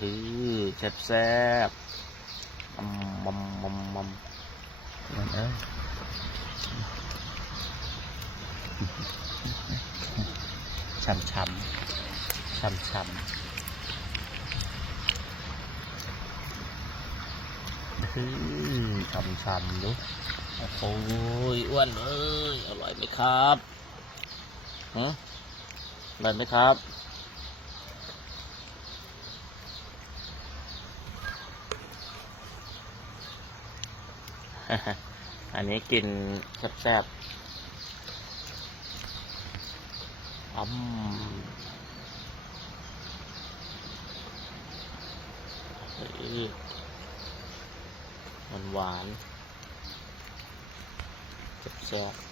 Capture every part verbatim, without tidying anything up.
คือแซ่บแซ่บมัมมัมมัมมัมเอ้ยช่ำช่ำช่ำช่ำคือช่ำช่ำดูโอ้โหอ้วนเอ้ยอร่อยไหมครับหืมอร่อยไหมครับอันนี้กินแซ่บๆอืมหวานหวานแซ่บ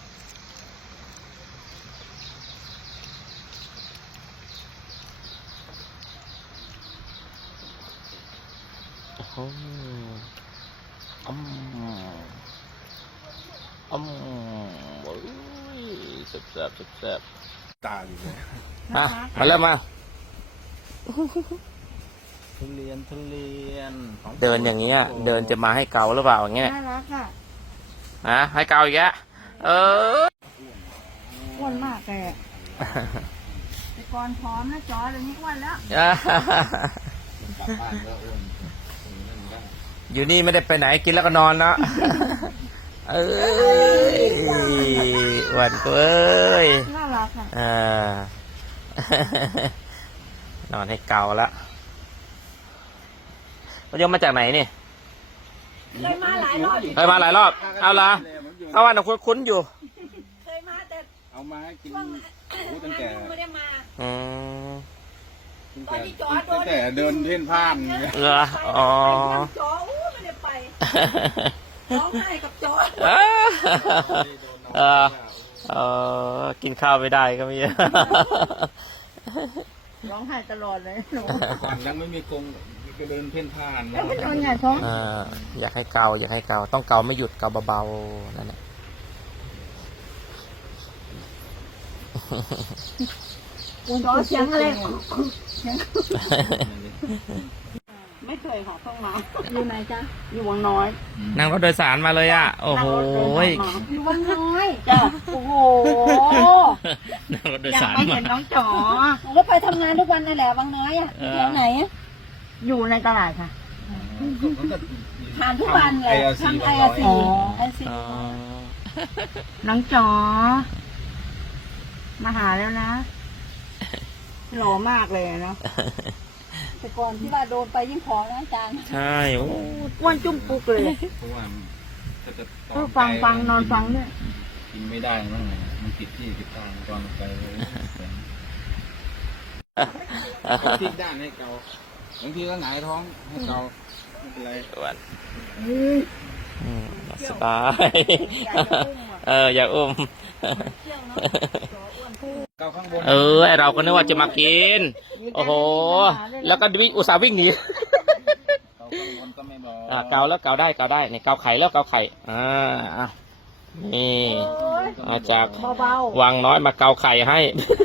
ๆโอ้โหอืมอืมโอ้ยแซ่บแซ่บแซ่บตาอยู่เลยมามาแล้วมาทุเรียนทุเรียนเดินอย่างเงี้ยเดินจะมาให้เกาหรือเปล่าอย่างเงี้ยน่ารักอ่ะนะให้เกาอีกแล้วเอออ้วนมากแกแต่ก่อนพร้อมนะจอเดี๋ยวนี้อ้วนแล้วอยู่นี่ไม่ได้ไปไหนกินแล้วก็นอนเนาะเอ้ยหวานเว้ยน่ารักอ่ะอ่านอนให้เกาละมันยมมาจากไหนนี่เคยมาหลายรอบเคยมาหลายรอบเอาละเอาวันคุ้นคุ้นอยู่เคยมาแต่เอามาให้กินตั้งแต่ไม่ได้มาอืมตอนที่จอโดนตั้งแต่เดินเพ่นพ่านเหรออ๋อจออู้ไม่ได้ไปร้องไห้กับจอเออเออกินข้าวไม่ได้ก็มีร้องไห้ตลอดเลยหนูก่อนยังไม่มีกรงก็เดินเพ่นพ่านแล้วมันนอนไงท้องอยากให้เกาอยากให้เกาต้องเกาไม่หยุดเกาเบาๆนั่นแหละจอเสียงอะไรไม่เคยค่ะเพิ่งมาอยู่ไหนจ๊ะอยู่วังน้อยนั่งรถโดยสารมาเลยอ่ะโอ้โหอยู่วังน้อยจ้ะโอ้โหนั่งรถโดยสารมาเห็นน้องจ๋อแล้วไปทำงานทุกวันนั่นแหละวังน้อยอ่ะแถวไหนอยู่ในตลาดค่ะทานทุกวันเลยทำไออาซีไอซีน้องจ๋อมาหาแล้วนะหล่อมากเลยเนาะแต่ก่อนที่ว่าโดนไปยิ่งผอมนะอาจารย์ใช่โอ้อ้วนจุ้มปุกเลยเพราะว่าก็ฟังฟังนอนฟังด้วยกินไม่ได้มั้งมันติดที่ติดทางตอนไปเลยทิ้งด้านให้เกาบางทีก็หงายท้องให้เกาไม่เป็นไรวันสบายเอออยากอุ้มเออไอเราก็นึกว่าจะมากินโอ้โหแล้วก็วิ่งอุตส่าห์วิ่งหนีเกาแล้วเกาได้เกาได้เนี่ยเกาไข่แล้วเกาไข่อ่านี่มาจากวังน้อยมาเกาไข่ให้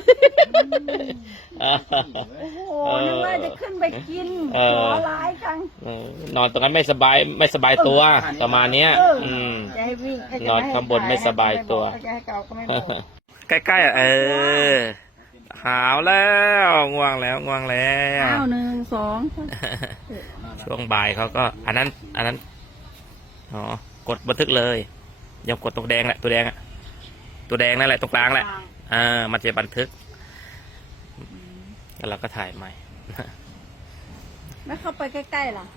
โอ้นึกว่าจะขึ้นไปกินขอร้ายจังนอนตรงนั้นไม่สบายไม่สบายตัวประมาณนี้อืมนอนข้างบนไม่สบายตัวใกล้ๆเออหาวแล้วง่วงแล้วง่วงแล้วอ้าวหนึ่งสองช่วงบ่ายเขาก็อันนั้นอันนั้นอ๋อกดบันทึกเลยยังกดตรงแดงแหละตัวแดงอะตัวแดงนั่นแหละตรงกลางแหละอ่ามันจะบันทึกแล้วเราก็ถ่ายใหม่แล้วเข้าไปใกล้ๆล่ะ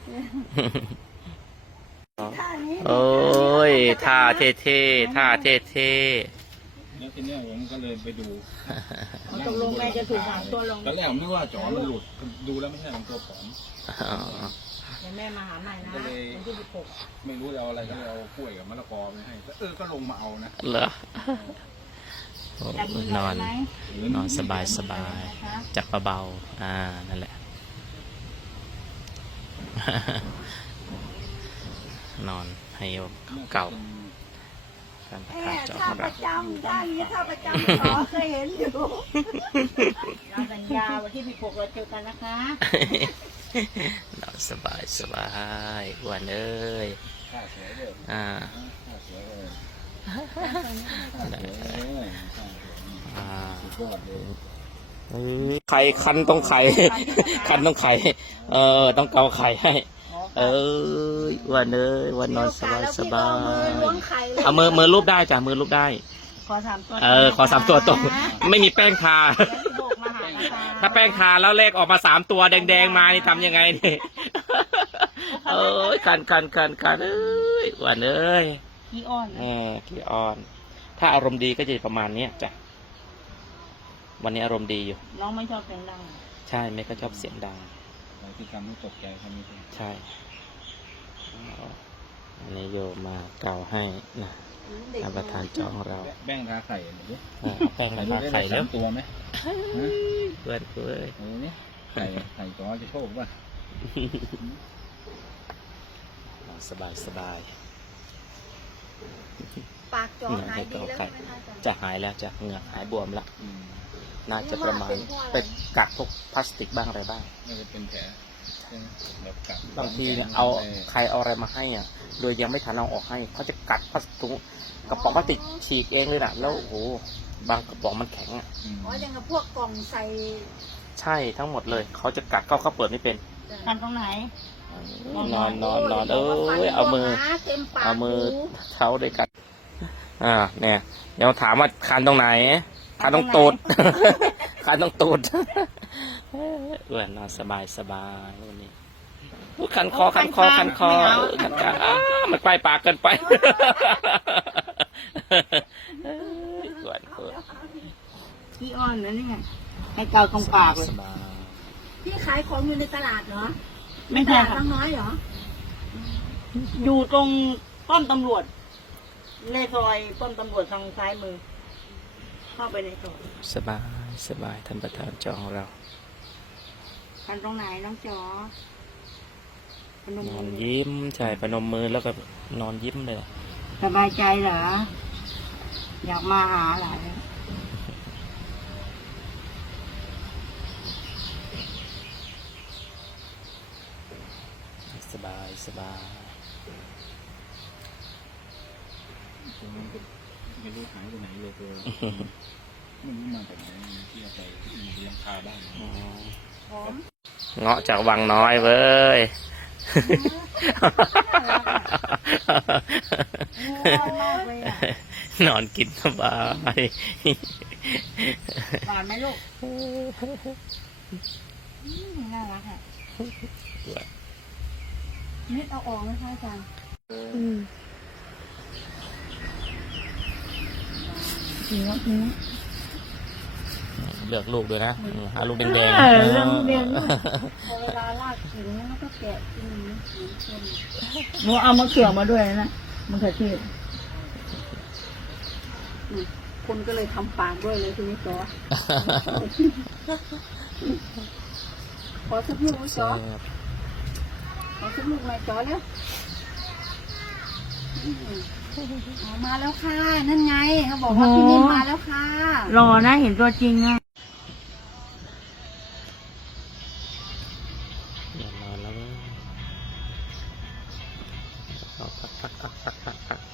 โอ้ยท่าเท่ๆท่าเท่ๆแล้วทีนี้ผมก็เลยไปดูตกลงแม่จะถูกหางตัวลงตอนแรกผมนึกว่าจ๋อมันหลุดดูแล้วไม่ใช่ของตัวผอมแม่มาหาใหม่นะก็เลยไม่รู้จะเอาอะไรก็เลยเอากล้วยกับมะละกอไปให้เออก็ลงมาเอานะเหรอนอนนอนสบายสบายจับเบาๆอ่านั่นแหละนอนให้เก่าการประแม่ทานจองท่าของปเราระจำด้านนี้ท่าประจำขอเคยเห็นอยู่เราสัญญาวันที่สิบหกเราเจอกันนะคะนอนสบายสบายอ้วันเอ้ยข้าสวยเลยอ่าข้าสวยเลยข้าสวยเลยข้าสวยอ่าสุดยอดเลยไข่คันต้องไข่ คันต้องไข่ เออ ต้องเกาไข่ให้ เอ้ยอ้วันเอ้ยอ้วันนอนสบายสบายเอามือมือรูปได้จ้ะมือรูปได้ขอสามตัวเออ ขอสามตัวตรง ไม่มีแป้งทาเดี๋ยวสิบหกมาหานะคะถ้าแป้งทาแล้วเลขออกมาสามตัวแดงๆมานี่ทำยังไงนี่ เอ้ยคันคันคันคันเอ้ยอ้วันเอ้ยพี่อ้อนเออขี้อ่อน ถ้าอารมณ์ดีก็จะประมาณเนี้ยจ้ะ วันนี้อารมณ์ดีอยู่น้องไม่ชอบเสียงดังใช่ไม่ก็ชอบเสียงดังเราที่ทำให้ตกใจเขาไม่ใช่ใช่อันนี้โยมมาเกาให้นะรับประทานจองเราแป้งทาไข่หรือเออเอาแป้งมาทาไข่แล้วตัวไหมเพื่อนเพื่อนเออนี่ไข่ไข่จ้อจะโชคป่ะสบายสบายปากจอหายดีแล้วใช่ไหมคะอาจารย์จะหายแล้วจะเหงือกหายบวมละอืมน่าจะประมาณไปกัดพวกพลาสติกบ้างอะไรบ้างน่าจะเป็นแผลใช่ไหมแบบกัดบางทีเอาใครเอาอะไรมาให้อ่ะ โดยยังไม่ทันเอาออกให้เขาจะกัดพลาสติกกระป๋องพลาสติกฉีกเองเลยนะแล้วโอ้โหบางกระป๋องมันแข็งอ่ะอืมอ๋อยังกับพวกกล่องใส่ใช่ทั้งหมดเลยเขาจะกัดเขาเขาเปิดไม่เป็นกันตรงไหนนอนนอนนอนเอ้ยเอามือเต็มปากเอามือเท้าด้วยกัน อ่า เนี่ยเดี๋ยวถามว่าคันตรงไหน คันตรงตูด คันตรงตูดเอื้อนนอนสบายสบายวันนี้อุ๊ยคันคอคันคอคันคอคันคออ้ามันไปปากเกินไปเอื้อนเอื้อนพี่อ้อนนะนี่ไงให้เกาตรงปากเลยสบายพี่ขายของอยู่ในตลาดเหรอไม่ใช่ตลาดค่ะบางน้อยเหรออยู่ตรงป้อมตำรวจในซอยป้อมตำรวจทางซ้ายมือ เข้าไปในซอยสบายสบายท่านประธานจองเราคันตรงไหนน้องจอพนมนอมืนอยิ้มใช่พนมมือแล้วก็นอนยิ้มเลยสบายใจเหรอ อยากมาหาเหรอสบายสบายตรงนั้นก็ไม่รู้หายไปไหนเลยตัวไม่รู้มาจากไหนที่เอาไปที่มีหลังคาบ้านอ๋อหอมเงาะจากวังน้อยเว้ยง่วงมากเลยอ่ะนอนกินสบายหวานไหมลูกอืมน่ารักอ่ะนิดเอาออกไหมคะอาจารย์จริงแล้วจริงเลือกลูกด้วยนะอืมหาลูกแดงเอๆอเรื่องเรียนพอเวลาลากขิงแล้วก็แกะกินขิงคนหนูเอามะเขือมาด้วยนะมะเขือเทศคนก็เลยทำปากด้วยเลยทีนี้จอขอสักลูกไหมจอขอสักลูกไหมจอแล้วอืมอ๋อมาแล้วค่ะนั่นไงเขาบอกว่าพี่นิ่มมาแล้วค่ะรอนะเห็นตัวจริงนะอย่านอนแล้วเว้ยเอาพักพักพักพักพักพัก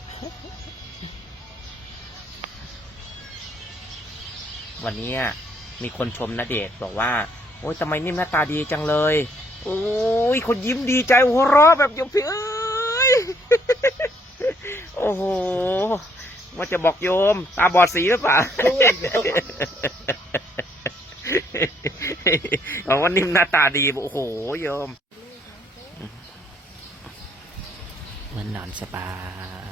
วันนี้มีคนชมณเดชน์บอกว่า โอ้ยทำไมนิ่มหน้าตาดีจังเลย โอ้ยคนยิ้มดีใจหัวเราะแบบยกพี่เอ้ย โอ้โหว่าจะบอกโยม ตาบอดสีหรือเปล่า บอกว่านิ่มหน้าตาดีบอกโอ้โหโยมมันนอนสบาย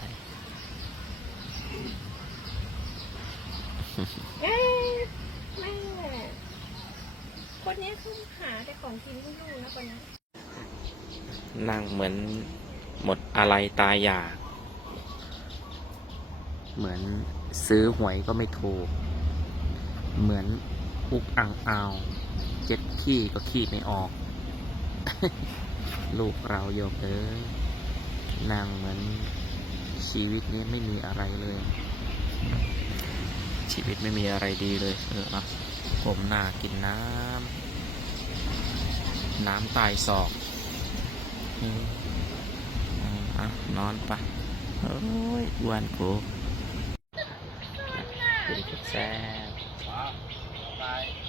เอ๊ะแม่คนนี้เขาหาแต่ของกินไม่ยุ่งนะคนนั้นนั่งเหมือนหมดอะไรตายอยาก เหมือนซื้อหวยก็ไม่ถูก เหมือนอุกอังอาวเจ็ดขี้ก็ขี้ไม่ออก ลูกเราโยมเอ้ยนั่งเหมือนชีวิตนี้ไม่มีอะไรเลย ชีวิตไม่มีอะไรดีเลยเออเอาผมหน้ากินน้ำน้ำตายศอกอืมอ่ะนอนไปโอ้ยอ้วนกูกินกับแซ่บ